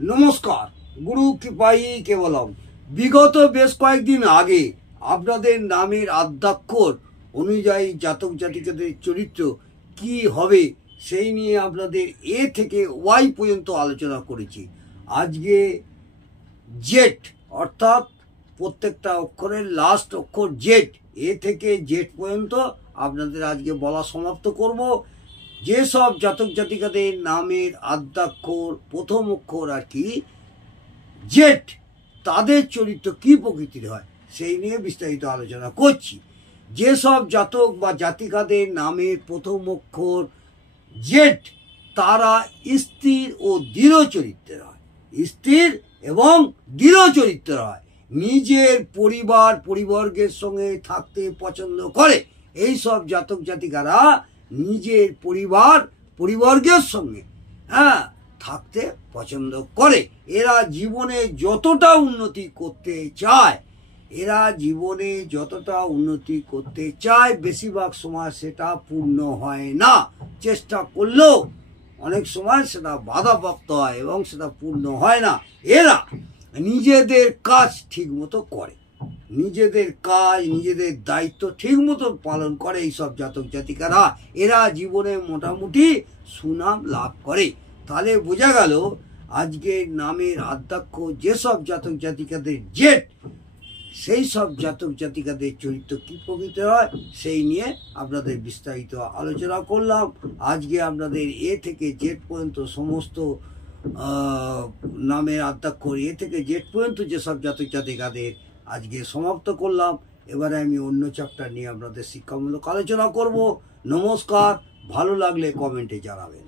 নমস্কার, গুরু কৃপাই কেবলম। বিগত বেশ কয়েকদিন আগে আপনাদের নামের আদ্যাক্ষর অনুযায়ী জাতক জাতিকাদের চরিত্র কি হবে সেই নিয়ে আপনাদের এ থেকে ওয়াই পর্যন্ত আলোচনা করেছি। আজকে জেড অর্থাৎ প্রত্যেকটা অক্ষরের লাস্ট অক্ষর জেড, এ থেকে জেড পর্যন্ত আপনাদের আজকে বলা সমাপ্ত করব। যেসব জাতক জাতিকাদের নামের আদ্যাক্ষর প্রথম অক্ষর আর কি জেড, তাদের চরিত্র কি প্রকৃতির হয় সেই নিয়ে বিস্তারিত আলোচনা করছি। যেসব জাতক বা জাতিকাদের নামের প্রথম অক্ষর জেড, তারা স্থির ও দৃঢ় চরিত্রের হয়, স্থির এবং দৃঢ় চরিত্রের হয়। নিজের পরিবর্গের সঙ্গে থাকতে পছন্দ করে। এই সব জাতক জাতিকারা নিজের পরিবর্গের সঙ্গে থাকতে পছন্দ করে। এরা জীবনে যতটা উন্নতি করতে চায়, বেশিরভাগ সময় সেটা পূর্ণ হয় না। চেষ্টা করলেও অনেক সময় সেটা বাধাপ্রাপ্ত হয় এবং সেটা পূর্ণ হয় না। এরা নিজেদের কাজ ঠিক মতো করে, নিজেদের দায়িত্ব ঠিক মতো পালন করে। এইসব জাতক জাতিকারা এরা জীবনে মোটামুটি সুনাম লাভ করে। তাহলে বোঝা গেল আজকে নামের আদ্যাক্ষর যেসব জাতক জাতিকাদের জেড, সেই সব জাতক জাতিকাদের চরিত্র কি প্রকৃতি হয় সেই নিয়ে আপনাদের বিস্তারিত আলোচনা করলাম। আজকে আপনাদের এ থেকে জেড পর্যন্ত সমস্ত নামের আদ্যাক্ষর এ থেকে জেড পর্যন্ত যেসব জাতক জাতিকাদের আজকে সমাপ্ত করলাম। এবারে আমি অন্য চ্যাপ্টার নিয়ে আপনাদের শিক্ষামূলক আলোচনা করব। নমস্কার, ভালো লাগলে কমেন্টে জানাবেন।